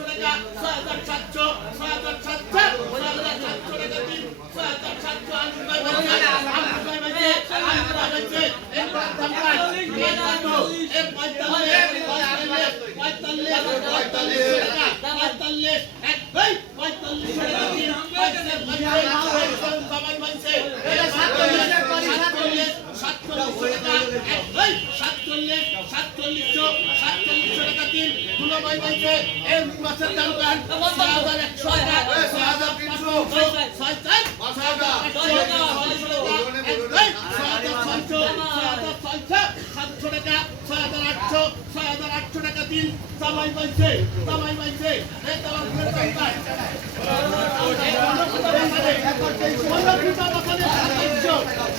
টাকা 6700 6700 টাকা 3 6700 আলু ভাই বাজে এর দাম পাই এর কত এর 45 টাকা 45 এক ভাই 45 টাকা 3 সবাই বলছে এটা 47 টাকা এক ভাই 47 টাকা 3 দুলো ভাই বলছে এই মাছের দাম কান 6100 টাকা 6300 6800 টাকা 3 সবাই বলছে এই তোমার ঘরের দাম কান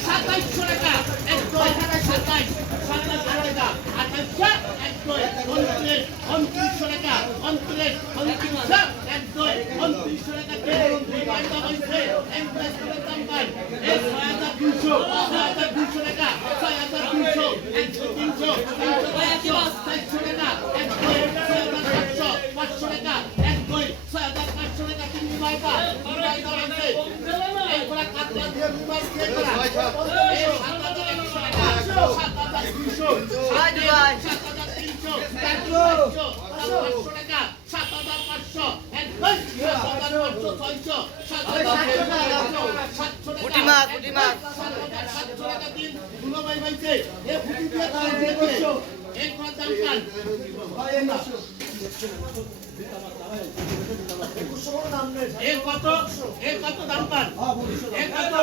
2700 টাকা এক দুই 27 টাকা 2800 টাকা 2900 টাকা 29 এক দুই 2900 টাকা দুই ভাইটা বলছে এক প্লাস্টিকের দাম পাই এই 6200 টাকা 6200 1300 টাকা এক দুই 500 টাকা এক দুই 6500 টাকা তিন ভাইটা বলছে এইগুলা কাটলা দিয়ে রুমাল দিয়ে করা এই 7100 টাকা 7200 7300 500 টাকা 7500 এক দুই 7500 600 পুঁটি মাছ 700 টাকা দিন দুলো ভাই বলছে এ ফুটি দিয়ে দাম দিয়েছে এক কত দাম কান এ কত দাম পান এ কত